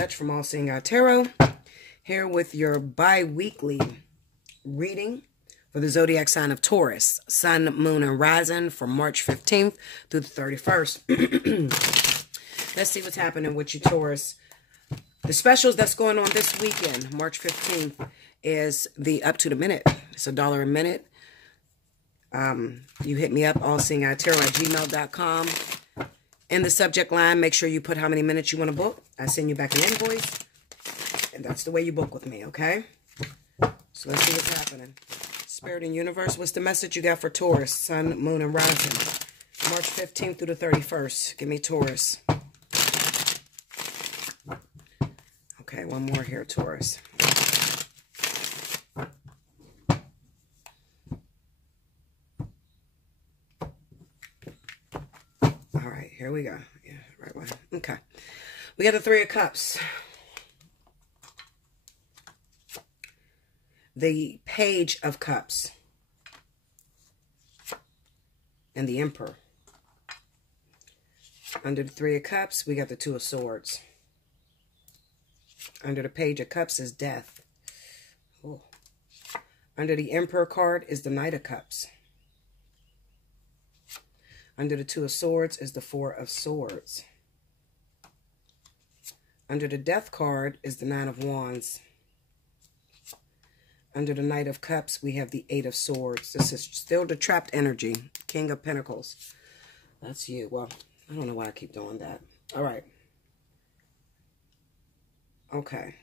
Dutch from Allseeingeyetarot, here with your bi-weekly reading for the zodiac sign of Taurus, Sun, Moon, and Rising from March 15th through the 31st. Let's see what's happening with you, Taurus. The specials that's going on this weekend, March 15th, is the up to the minute. It's $1 a minute. You hit me up, allseeingeyetarot@gmail.com. In the subject line, make sure you put how many minutes you want to book. I send you back an invoice. And that's the way you book with me, okay? So let's see what's happening. Spirit and Universe, what's the message you got for Taurus, Sun, Moon, and Rising? March 15th through the 31st. Give me Taurus. Okay, one more here, Taurus. All right, here we go. Yeah, right one. Okay. We got the Three of Cups. The Page of Cups. And the Emperor. Under the Three of Cups, we got the Two of Swords. Under the Page of Cups is Death. Ooh. Under the Emperor card is the Knight of Cups. Under the Two of Swords is the Four of Swords. Under the Death card is the Nine of Wands. Under the Knight of Cups, we have the Eight of Swords. This is still the trapped energy. King of Pentacles. That's you. Well, I don't know why I keep doing that. All right. Okay.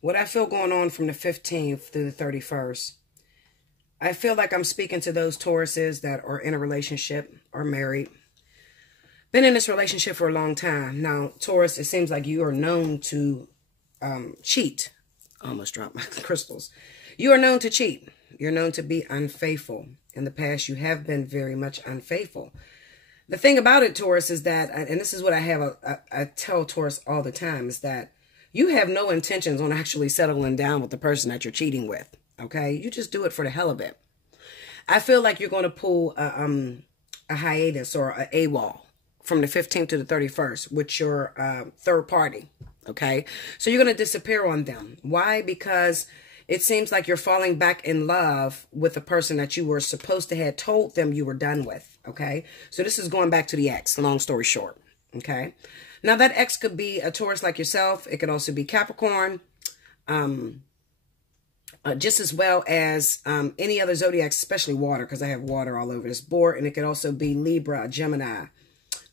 What I feel going on from the 15th through the 31st, I feel like I'm speaking to those Tauruses that are in a relationship or married. Been in this relationship for a long time. Now, Taurus, it seems like you are known to cheat. I almost dropped my crystals. You are known to cheat. You're known to be unfaithful. In the past, you have been very much unfaithful. The thing about it, Taurus, is that, and this is what I tell Taurus all the time, is that you have no intentions on actually settling down with the person that you're cheating with. Okay? You just do it for the hell of it. I feel like you're going to pull a hiatus or a AWOL from the 15th to the 31st with your third party. Okay? So you're going to disappear on them. Why? Because it seems like you're falling back in love with the person that you were supposed to have told them you were done with. Okay? So this is going back to the ex, long story short. Okay? Now that ex could be a Taurus like yourself. It could also be Capricorn. Just as well as any other zodiacs, especially water, because I have water all over this board. And it could also be Libra, Gemini,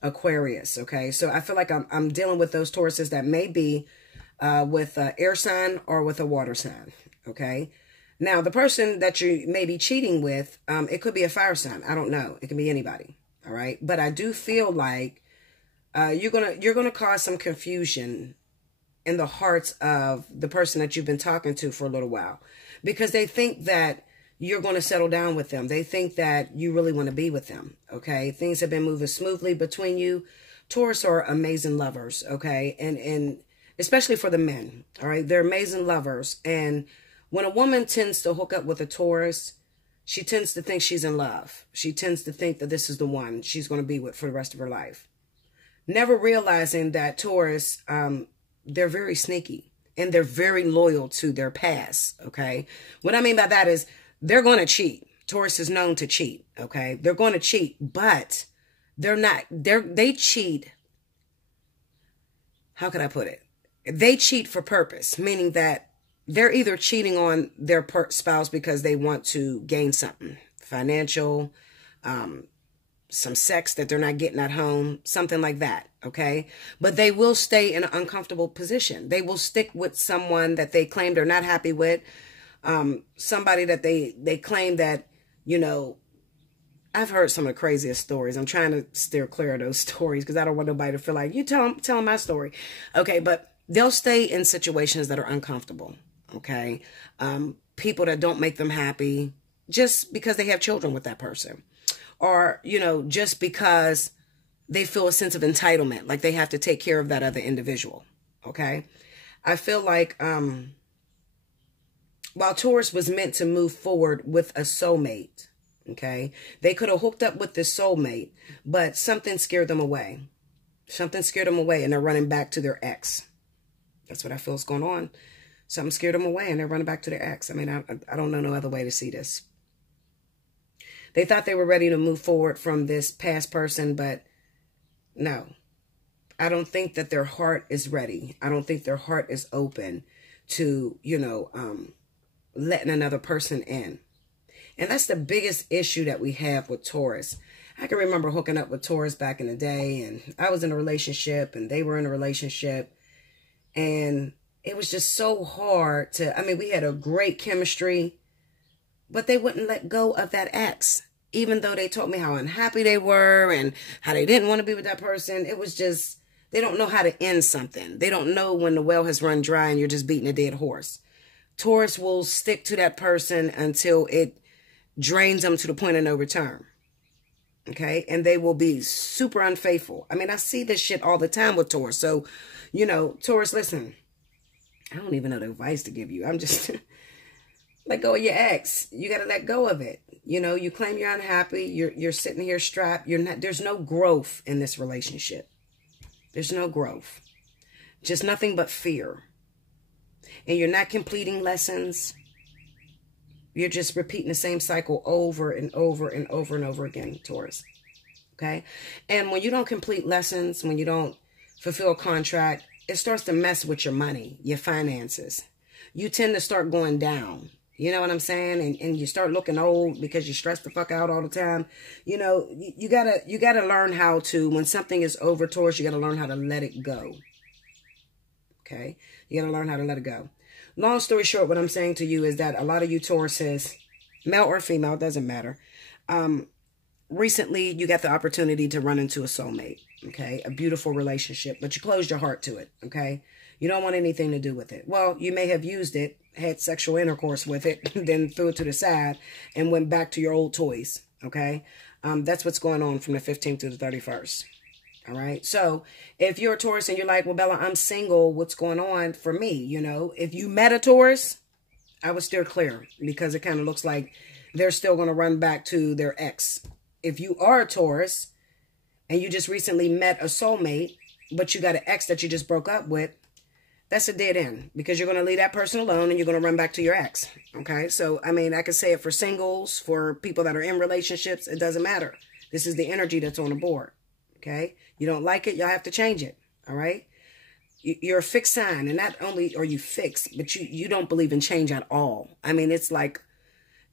Aquarius. Okay, so I feel like I'm dealing with those Tauruses that may be with an air sign or with a water sign. Okay, now the person that you may be cheating with, it could be a fire sign. I don't know. It can be anybody. All right, but I do feel like you're gonna cause some confusion in the hearts of the person that you've been talking to for a little while, because they think that you're going to settle down with them. They think that you really want to be with them. Okay. Things have been moving smoothly between you. Taurus are amazing lovers. Okay. And especially for the men. All right. They're amazing lovers. And when a woman tends to hook up with a Taurus, she tends to think she's in love. She tends to think that this is the one she's going to be with for the rest of her life. Never realizing that Taurus, they're very sneaky and they're very loyal to their past. Okay. What I mean by that is they're going to cheat. Taurus is known to cheat. Okay. They're going to cheat, but they're not, they cheat. How can I put it? They cheat for purpose, meaning that they're either cheating on their spouse because they want to gain something financial, some sex that they're not getting at home, something like that, okay? But they will stay in an uncomfortable position. They will stick with someone that they claim they're not happy with, somebody that they claim that, you know, I've heard some of the craziest stories. I'm trying to steer clear of those stories because I don't want nobody to feel like, you tell them my story. Okay, but they'll stay in situations that are uncomfortable, okay? People that don't make them happy just because they have children with that person. Or, you know, just because they feel a sense of entitlement, like they have to take care of that other individual, okay? I feel like while Taurus was meant to move forward with a soulmate, okay, they could have hooked up with this soulmate, but something scared them away. Something scared them away, and they're running back to their ex, That's what I feel is going on. Something scared them away and they're running back to their ex. I mean, I don't know no other way to see this. They thought they were ready to move forward from this past person, but no. I don't think that their heart is ready. I don't think their heart is open to, letting another person in. And that's the biggest issue that we have with Taurus. I can remember hooking up with Taurus back in the day, and I was in a relationship and they were in a relationship, and it was just so hard we had a great chemistry, but they wouldn't let go of that ex. Even though they told me how unhappy they were and how they didn't want to be with that person, it was just, they don't know how to end something. They don't know when the well has run dry and you're just beating a dead horse. Taurus will stick to that person until it drains them to the point of no return. Okay? And they will be super unfaithful. I mean, I see this shit all the time with Taurus. So, Taurus, listen, I don't even know the advice to give you. I'm just, let go of your ex. You got to let go of it. You claim you're unhappy. You're sitting here strapped. There's no growth in this relationship. There's no growth. Just nothing but fear. And you're not completing lessons. You're just repeating the same cycle over and over and over and over again, Taurus. Okay? And when you don't complete lessons, when you don't fulfill a contract, it starts to mess with your money, your finances. You tend to start going down. You know what I'm saying? And you start looking old because you stress the fuck out all the time. You gotta learn how to, when something is over, Taurus, you gotta learn how to let it go. Okay? You gotta learn how to let it go. Long story short, what I'm saying to you is that a lot of you Tauruses, male or female, doesn't matter. Recently, you got the opportunity to run into a soulmate. Okay? A beautiful relationship, but you closed your heart to it. Okay? You don't want anything to do with it. Well, you may have used it, had sexual intercourse with it, then threw it to the side and went back to your old toys. Okay? That's what's going on from the 15th to the 31st. All right. So if you're a Taurus and you're like, well, Bella, I'm single. What's going on for me? If you met a Taurus, I would steer clear because it kind of looks like they're still going to run back to their ex. If you are a Taurus and you just recently met a soulmate, but you got an ex that you just broke up with, that's a dead end because you're going to leave that person alone and you're going to run back to your ex. Okay. So, I can say it for singles, for people that are in relationships. It doesn't matter. This is the energy that's on the board. Okay. You don't like it, y'all have to change it. All right. You're a fixed sign, and not only are you fixed, but you don't believe in change at all. It's like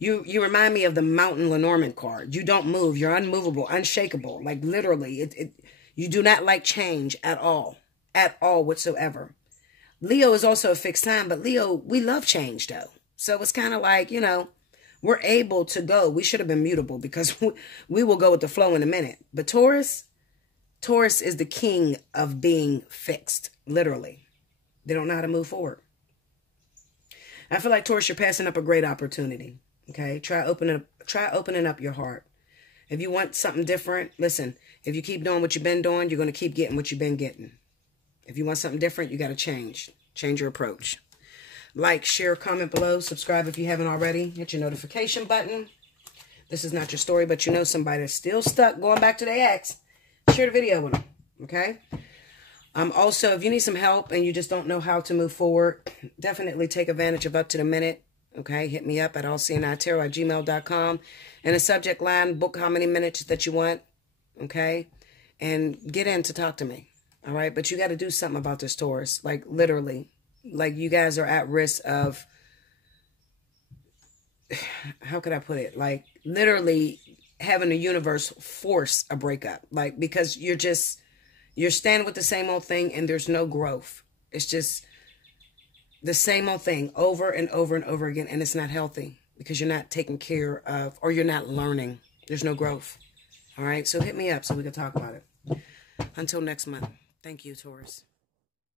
you remind me of the Mountain Lenormand card. You don't move. You're unmovable, unshakable. Like literally, you do not like change at all whatsoever. Leo is also a fixed sign, but Leo, we love change though. So it's kind of like, we're able to go. We should have been mutable because we will go with the flow in a minute. But Taurus is the king of being fixed, literally. They don't know how to move forward. I feel like Taurus, you're passing up a great opportunity. Okay, try opening up your heart. If you want something different, listen. If you keep doing what you've been doing, you're going to keep getting what you've been getting. If you want something different, you got to change your approach. Like, share, comment below, subscribe if you haven't already. Hit your notification button. This is not your story, but you know somebody that's still stuck going back to their ex. Share the video with them, okay? Also, if you need some help and you just don't know how to move forward, definitely take advantage of Up to the Minute, okay? Hit me up at Allseeingeyetarot@gmail.com. And the subject line, book how many minutes that you want, okay? And get in to talk to me, all right? But you got to do something about this, Taurus. Like, literally. Like, you guys are at risk of, how could I put it? Like, literally having the universe force a breakup, like, because you're standing with the same old thing and there's no growth. It's just the same old thing over and over and over again, and it's not healthy because you're not taking care of, or you're not learning. There's no growth. All right, so hit me up so we can talk about it. Until next month, thank you, Taurus.